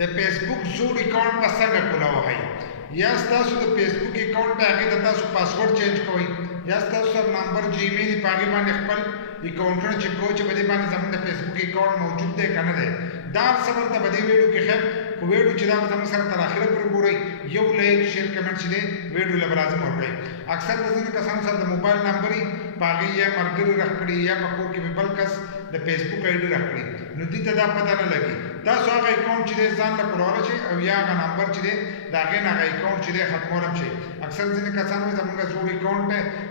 د فیسبوک زوړ اکاونټ په څنګه کولای یا تاسو د فیسبوک اکاونټ هغه د تاسو پاسورډ چینج کوئ یا تاسو سره نمبر جیمیل پاګې باندې خپل اکاونټونه چې کوچ په دې باندې زموږ د فیسبوک اکاونټ موجود دی کنه دی دا سبب ته په دې ویډیو کې خیر خو ویډیو چې دا زموږ سره تر اخره پورې ګورئ یو لایک شیر کمنټ چې دی ویډیو له لازم ورکړئ اکثر د ځینو کسانو سره د موبایل نمبر پاګې یا مرګري راکړي یا په کور کې بل کس د فیسبوک آی ډي راکړي نو دې ته دا پته نه لګي تاسو هغه اکاونټ چې ځان له کولای شئ او یا هغه نمبر چې دا هغه نه اکاونټ چې ختمولم شي اکثر ځینې کسانو زموږ جوړ اکاونټ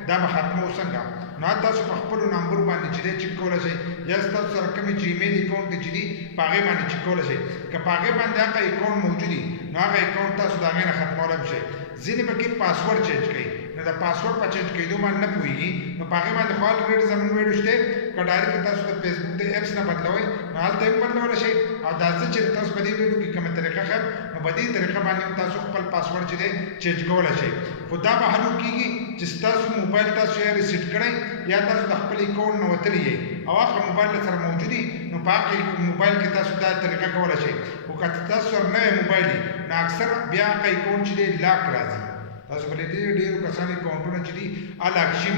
دا به ختمو څنګه نو تاسو په خپل نمبر باندې چې چک کولای شئ یا تاسو سره کوم جیمیل اکاونټ چې دی پاګه باندې چک کولای شئ که پاګه باندې هغه اکاونټ موجودي نو هغه اکاونټ تاسو دا هغه نه ختمولم شي ځینې پکې پاسورډ چینج کړئ نو دا پاسورډ په چینج کېدو باندې نه پوهیږي نو پاګه باندې خپل ریډ زموږ ویډیو شته کډاری کې تاسو د فیسبوک د اپس نه بدلوي نو هلته یې بدلول شي او دا چې تاسو په دې ویډیو کې کومه طریقه خیر نو په دې طریقه باندې تاسو خپل پاسورډ چې چینج کولای شئ خو دا به حل کیږي چې تاسو موبایل تاسو یې ریسیټ کړئ یا تاسو د خپل اکاونټ نو وتلی او هغه موبایل سره موجودي نو پاکه موبایل کې تاسو دا طریقه کولای شئ او که تاسو سره نوې موبایل نو اکثر بیا هغه اکاونټ چې لاک راځي تاسو په دې ډیرو کسانو اکاونټونه چې دي الاک شي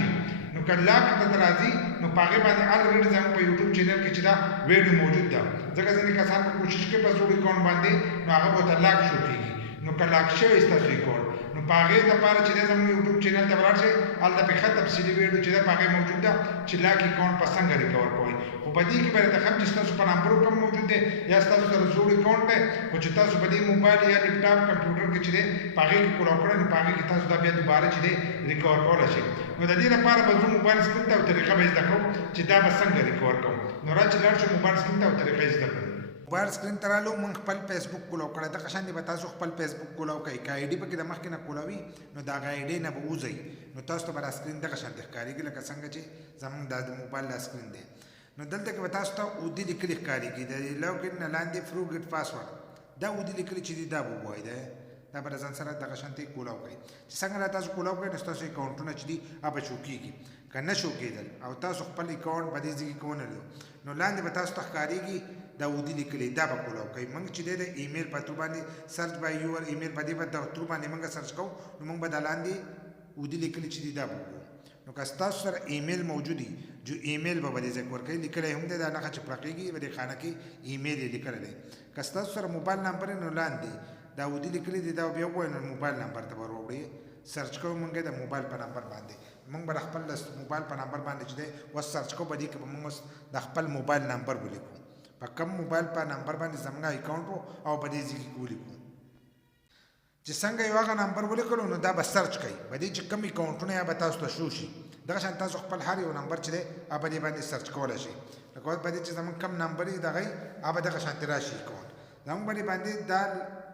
نو کله که ته راځي نو پاګه باندې الریډي زموږ په یوټیوب چینل کې چې دا ویډیو موجود ده ځکه ځینې کسان په کوشش کې په جوړ اکاونټ باندې نو هغه به لاک شو کیږي نو کله شوی تاسو اکاونټ نو پاګه د پاره چې زموږ یوټیوب چینل ته ورشئ الته په خط تفصیلی ویډیو چې دا پاګه موجود ده چې لاک اکاونټ په څنګه ریکور کوئ خو په دې کې به د خپل تاسو په نمبر کوم موجود دی یا تاسو سره جوړ اکاونټ دی او چې تاسو په دې موبایل یا لیپټاپ کمپیوټر کې چې دی پاګه کې کول کړئ نو پاګه کې تاسو دا بیا دوباره چې دی ریکور کولای شئ نو د دې لپاره به زه موبایل سکرین ته او طریقه به زده کوم چې دا به څنګه ریکور کوم نو راځئ لاړ شو موبایل سکرین ته او طریقه زده کوم موبایل سکرین ته رالو موږ خپل فیسبوک کولو کړی دغه شان به تاسو خپل فیسبوک کولو کوئ که آی ډي پکې د مخکې نه کولاوي نو د هغه آی ډي نه به وځئ نو تاسو ته به دا سکرین دغه شان ښکارېږي لکه څنګه چې زموږ دا د موبایل دا سکرین دی نو دلته کې به تاسو ته اودي لیکلي ښکارېږي د لاګین نه لاندې فروګټ پاسورډ دا اودي لیکلي چې دی دا به ووایي دا به ځان سره دغه شانتې کولاو کوئ چې څنګه را تاسو کولاو کوئ نو ستاسو اکاونټونه چې دي هغه شو کېږي که نه شو کېدل او تاسو خپل اکاونټ په دې ځای کې کوونه نو لاندې به تاسو ته ښکارېږي دا اودي لیکلي دا به کولاو کوئ موږ چې دی د ایمیل په تر باندې سرچ بای یور ایمیل په دې په تر باندې موږ سرچ کوو نو موږ به دا لاندې اودي لیکلي چې دی دا به وګورو نو که ستاسو سره ایمیل موجودي جو ایمیل به دې ځای ورکوي لیکلی هم دی دا نښه چې پرقېږي په دې خانه کې ایمیل یې لیکلی دی که ستاسو سره موبایل نمبر نو لاندې دا اودي لیکلي دی دا بیا ووایو نو موبایل نمبر ته به وروړئ سرچ کوو موږ د موبایل په نمبر باندې موږ به د خپل موبایل په نمبر باندې چې دی اوس سرچ کوو په دې کې به موږ د خپل موبایل نمبر ولیکو په کم موبایل په نمبر باندې زموږ اکاونټ او په دې ځای کې ولیکو چې څنګه یو هغه نمبر ولیکلو نو دا به سرچ کوي په دې چې کم اکاونټونه یا به تاسو ته شو شي دغه شان تاسو خپل هر یو نمبر چې دی هغه په دې باندې سرچ کولی شئ لکه په دې چې زموږ کم نمبر یې دغه هغه دغه شانتې راشي اکاونټ زموږ باندې دا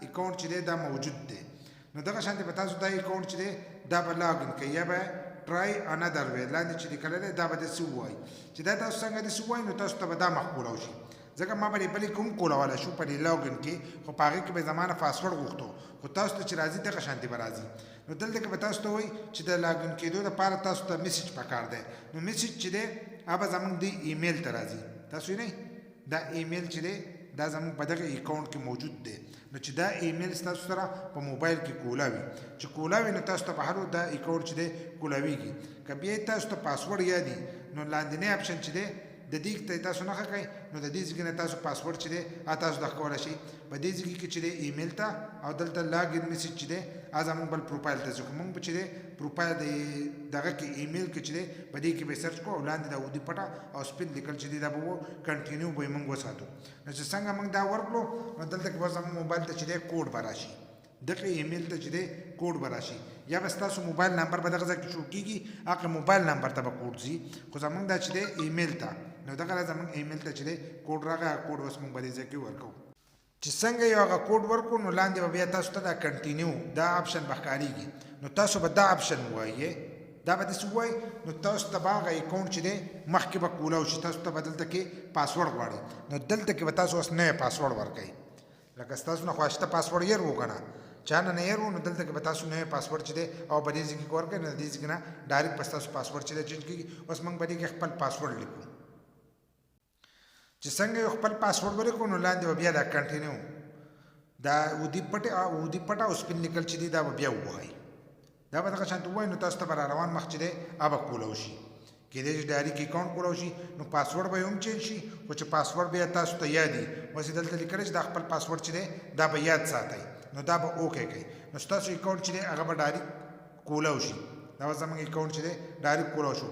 اکاونټ چې دی دا موجود دی نو دغه شانتې به تاسو دا اکاونټ چې دی دا به لاګین کوئ یا به ټرای انادر وی لاندې چې لیکلی دی دا به داسې ووایي چې دا تاسو څنګه داسې ووایي نو تاسو ته به دا مخ کولاو شي ځکه ما به دې بلې کوم کولاولی شو په دې لاګین کې خو په هغې کې به زما نه پاسورډ غوښتو خو تاسو ته چې راځي دغه شانتې به راځي نو دلته کې به تاسو ته وایي چې د لاګین کېدو لپاره تاسو ته میسج پکار دی نو میسج چې دی هغه به زموږ د ایمیل ته راځي تاسو وینئ دا ایمیل چې دی دا زموږ په دغه اکاونټ کې موجود دی نو چې دا ایمیل ستاسو سره په موبایل کې کولاوي چې کولاوي نو تاسو ته په هر دا اکاونټ چې دی کولاویږي که بیا تاسو ته پاسورډ یادي نو لاندنی اپشن چې دی د دې ته تاسو نښه کوئ نو د دې ځای نه تاسو پاسورډ چې دی تاسو دغه کولی شئ په دې ځای کې چې دی ایمیل ته او دلته لاګین میسج چې دی زموږ بل پروفایل ته ځو موږ چې دی پروفایل د دغه کې ایمیل کې چې دی په دې کې به سرچ کوو او لاندې د اودي پټه او سپین لیکل چې دی دا به کنټینیو به موږ وساتو نو چې څنګه موږ دا ورکړو نو دلته کې به زموږ موبایل ته چې دی کوډ به راشي دغه ایمیل ته چې دی کوډ به راشي یا به ستاسو موبایل نمبر به دغه ځای کې شو کېږي هغه موبایل نمبر ته به کوډ ځي خو زموږ دا چې دی ایمیل ته نو دغه زموږ ایمیل ته چې دی کوډ راغی هغه کوډ اوس موږ به دې ځای کې ورکوو چې څنګه یو هغه کوډ ورکړو نو لاندې به بیا تاسو ته دا کنټینیو دا آپشن به ښکارېږي نو تاسو به دا آپشن ووایئ دا به داسې ووایي نو تاسو ته به هغه اکاونټ چې دی مخکې به کولاو شي تاسو ته به دلته کې پاسورډ غواړي نو دلته کې به تاسو اوس نوی پاسورډ ورکوئ لکه ستاسو نه خواشته پاسورډ هېر وکړه چا نه هېر و نو دلته کې به تاسو نوی پاسورډ چې دی او په دې ځای کې ورکوئ نو د دې ځای نه ډایرکټ به ستاسو پاسورډ چې دی چینج کېږي اوس موږ به دې کې خپل پاسورډ لیکو چې څنګه یو خپل پاسورډ ولیکو نو لاندې به بیا دا کنټینیو دا ودی پټه او سپین لیکل چې دی دا به بیا ووایي دا به دغه شانته ووایي نو تاسو ته به را روان مخ چې دی هغه به کولی شي کېدای شي ډایرکټ اکاونټ کولی شي نو پاسورډ به یې هم چینج شي خو چې پاسورډ بیا تاسو ته یاد وي بس یې دلته لیکلی چې دا خپل پاسورډ چې دی دا به یاد ساتئ نو دا به اوکې کوي نو ستاسو اکاونټ چې دی هغه به ډایرکټ کولی شي دا به زموږ اکاونټ چې دی ډایرکټ کولی شو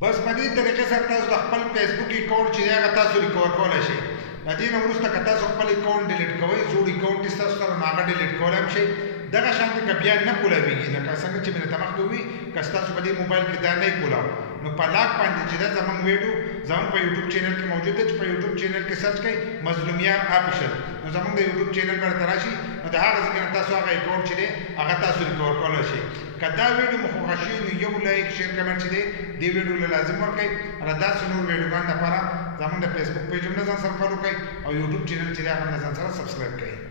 بس په دې طریقې سره تاسو د خپل فیسبوک اکاونټ چې دی هغه تاسو ریکور کولی شئ د دې نه وروسته که تاسو خپل اکاونټ ډیلیټ کوئ زوړ اکاونټ یې ستاسو سره نو هغه ډیلیټ کولی هم شئ دغه شانتې که بیا نه کولاویږي لکه څنګه چې مې درته مخکې ووي که ستاسو په دې موبایل کې دا نه کولاو نو په لاک باندې چې دا زموږ ویډیو زموږ په یوټیوب چینل کې موجود دی چې په یوټیوب چینل کې سرچ کړئ مظلومیان آفیشل نو زموږ د یوټیوب چینل باندې راشي نو د هغه ځای نه تاسو هغه اکاونټ چې دی هغه تاسو ریکور کولی شئ که دا ویډیو مو خوښه شوي نو یو لایک شیر کمنټ چې دی دې ویډیو له لازم ورکړئ او داسې نور ویډیوګانو لپاره زموږ د فیسبوک پیج هم له ځان سره فالو کړئ او یوټیوب چینل چې دی هغه هم له ځان سره سبسکرایب کړئ